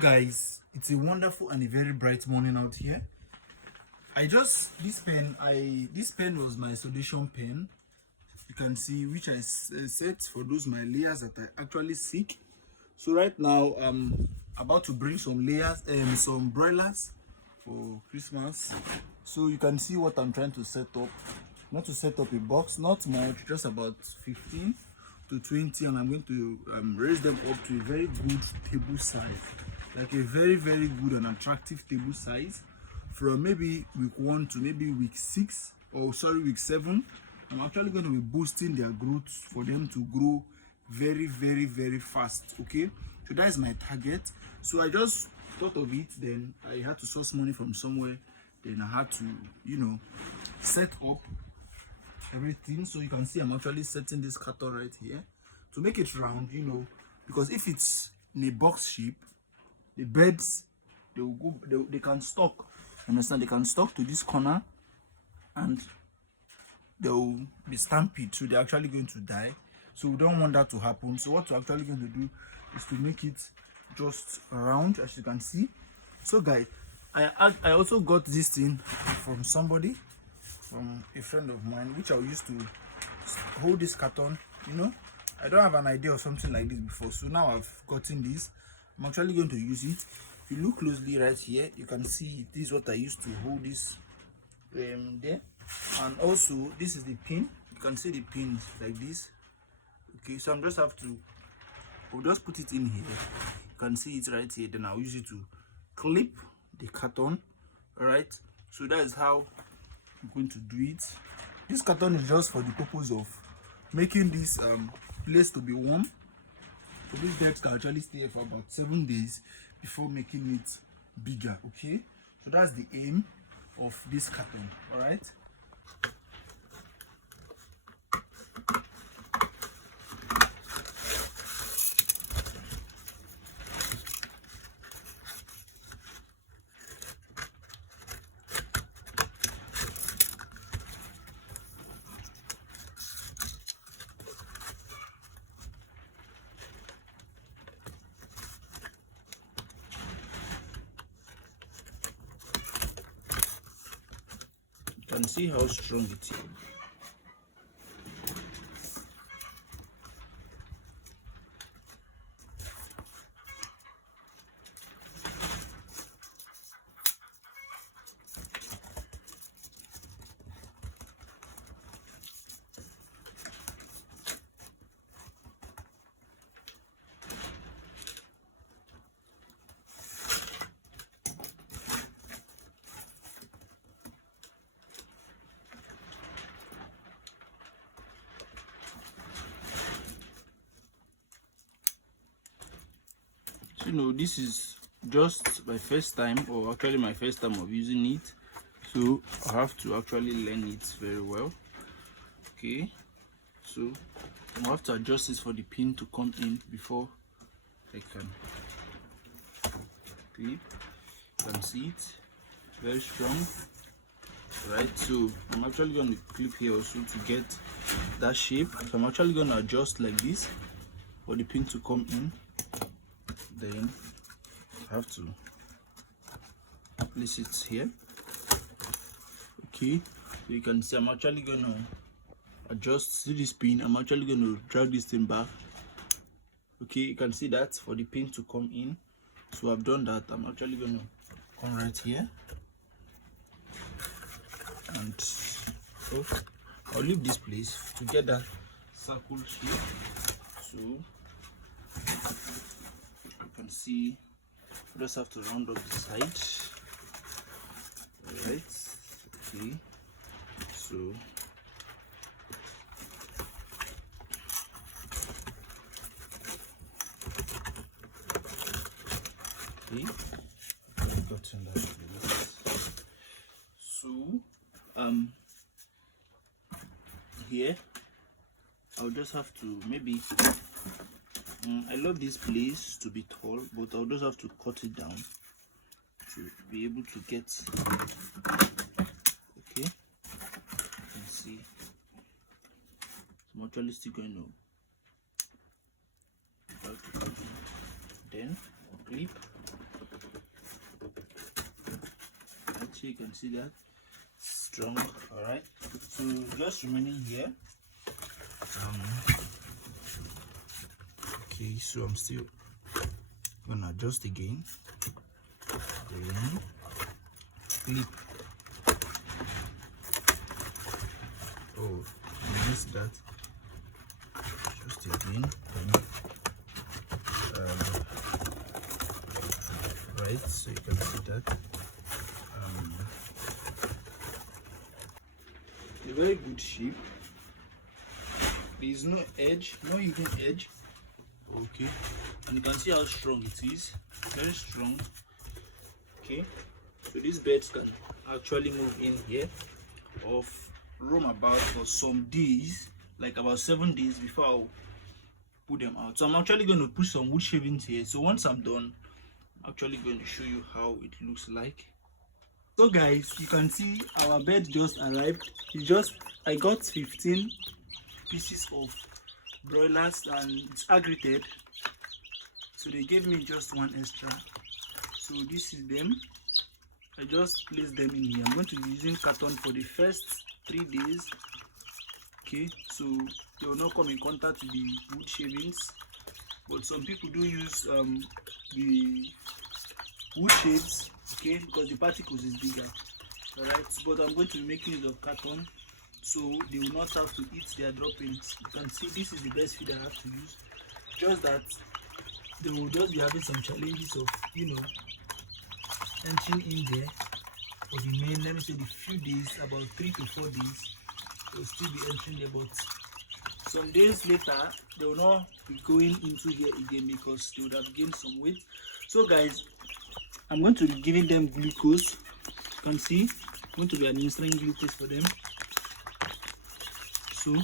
guys, it's a wonderful and a very bright morning out here. This pen was my solution pen. You can see, which I set for those my layers that I actually seek. So right now I'm about to bring some layers, some broilers for Christmas. So you can see what I'm trying to set up. Not to set up a box, not much, just about 15 to 20, and I'm going to raise them up to a very good table size, like a very good and attractive table size, from maybe week 1 to maybe week 6, or sorry, week 7. I'm actually going to be boosting their growth for them to grow very fast. Okay, so that is my target. So I just thought of it, then I had to source money from somewhere, then I had to, you know, set up everything. So you can see I'm actually setting this carton right here to make it round, you know, because if it's in a box shape, the birds, they can stuck, understand, they can stuck to this corner and they'll be stampede, so they're actually going to die. So we don't want that to happen. So what we're actually going to do is to make it just round, as you can see. So guys, I also got this thing from somebody, from a friend of mine, which I'll use to hold this carton. You know, I don't have an idea of something like this before, so now I've gotten this. I'm actually going to use it. If you look closely right here, you can see this is what I used to hold this there. And also this is the pin. You can see the pins like this. Okay, so I'll just put it in here. You can see it right here. Then I'll use it to clip the carton. All right, so that is how I'm going to do it. This carton is just for the purpose of making this place to be warm. So this bird can actually stay for about 7 days before making it bigger. Okay, so that's the aim of this carton. All right. You can see how strong it is. You know, this is just my first time, or actually my first time of using it, so I have to actually learn it very well. Okay, so I have to adjust this for the pin to come in before I can clip. You can see it, very strong. Right, so I'm actually going to clip here also to get that shape. So I'm actually going to adjust like this for the pin to come in. Then I have to place it here. Okay, so you can see I'm actually going to adjust to this pin. I'm actually going to drag this thing back. Okay, you can see that for the pin to come in. So I've done that. I'm actually going to come right here, and so I'll leave this place to get that circle shape. So you can see I just have to round up the side. All right, okay, so okay, I've gotten that. So here I'll just have to maybe I love this place to be tall, but I'll just have to cut it down to be able to get, okay, you can see I'm actually still going to then clip Okay, you can see that strong. All right, so just remaining here. Okay, so I'm still gonna adjust again. Then clip. Oh, I missed that. Just again. Right, so you can see that. A very good shape. There is no edge, no hidden edge. Okay, and you can see how strong it is. Very strong. Okay, so these birds can actually move in here or roam about for some days, like about 7 days before I'll put them out. So I'm actually going to put some wood shavings here. So once I'm done, I'm actually going to show you how it looks like. So guys, you can see our bed just arrived. I got 15 pieces of broilers and it's aggregated, so they gave me just one extra. So this is them. I just placed them in here. I'm going to be using carton for the first 3 days. Okay, so they will not come in contact with the wood shavings, but some people do use the wood shades, okay, because the particles is bigger. All right, but I'm going to be making use of carton, so they will not have to eat their droppings. You can see this is the best feed I have to use. Just that they will just be having some challenges of, entering in there for the main, let me say, the few days, about 3 to 4 days, they will still be entering there, but some days later they will not be going into here again because they would have gained some weight. So guys, I'm going to be giving them glucose. You can see I'm going to be administering glucose for them. So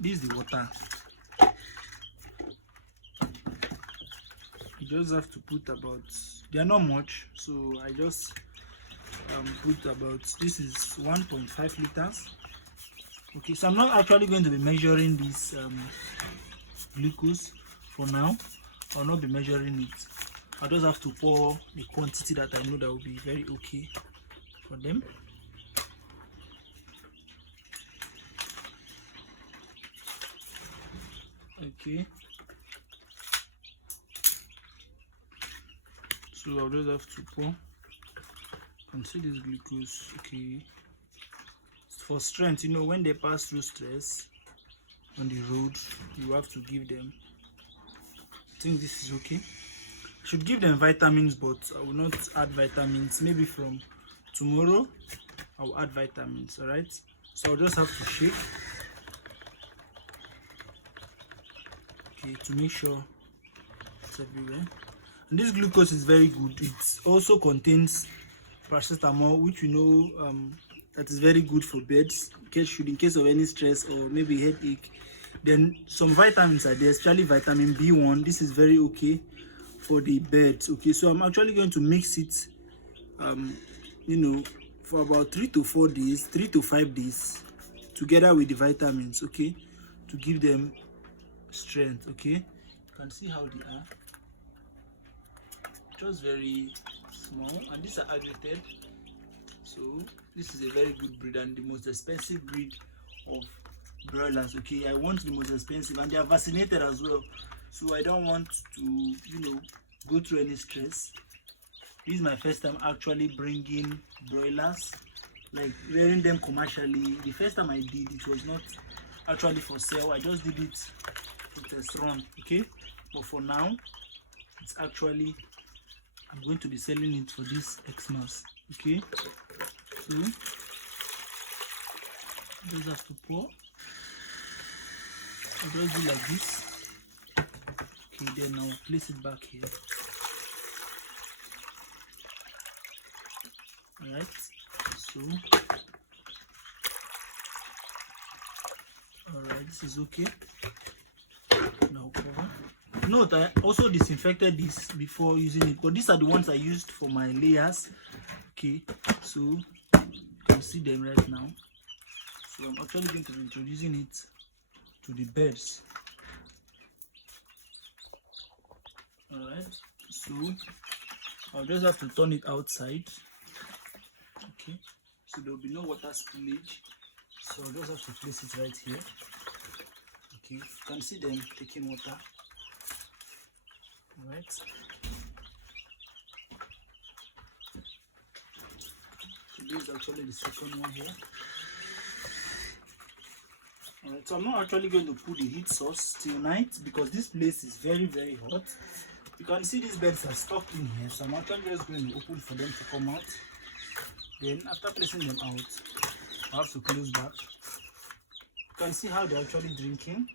this is the water. You just have to put about, they are not much, so I just put about, this is 1.5 liters. Okay, so I'm not actually going to be measuring this glucose for now. I'll not be measuring it. I just have to pour the quantity that I know that will be very okay for them. Okay, so I'll just have to pour. You can see this glucose. Okay, for strength, when they pass through stress on the road, you have to give them. I think this is okay. I should give them vitamins, but I will not add vitamins. Maybe from tomorrow I'll add vitamins. All right, so I'll just have to shake, okay, to make sure it's everywhere. And this glucose is very good. It also contains paracetamol, which that is very good for birds in case of any stress or maybe headache. Then some vitamins are there, especially vitamin B1. This is very okay for the birds. Okay, so I'm actually going to mix it for about 3 to 4 days, 3 to 5 days, together with the vitamins, okay, to give them strength. Okay, you can see how they are, just very small, and these are aggregated. So this is a very good breed and the most expensive breed of broilers. Okay, I want the most expensive, and they are vaccinated as well, so I don't want to go through any stress. This is my first time actually bringing broilers, like rearing commercially. The first time I did it was not actually for sale. I just did it for test run. Okay, but for now it's actually, I'm going to be selling it for this Xmas. Okay, so just have to pour. I just do like this. Okay, then I'll place it back here. Alright, so alright, this is okay. Now cover. Note, I also disinfected this before using it, but these are the ones I used for my layers. Okay, so you can see them right now. So I'm actually going to be introducing it to the birds. Alright, so I'll just have to turn it outside. Okay, so there will be no water spillage, so I'll just have to place it right here. Okay, you can see them taking water. All right, so this is actually the second one here. Alright, so I'm not actually going to put the heat source till night because this place is very hot. You can see these birds are stuck in here, so I'm actually just going to open for them to come out. Then after placing them out, I have to close back. You can see how they're actually drinking.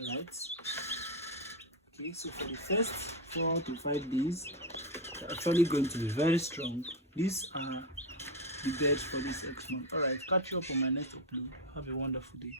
Alright. Okay, so for the first 4 to 5 days, they're actually going to be very strong. These are the birds for this X month. Alright, catch you up on my next upload. Have a wonderful day.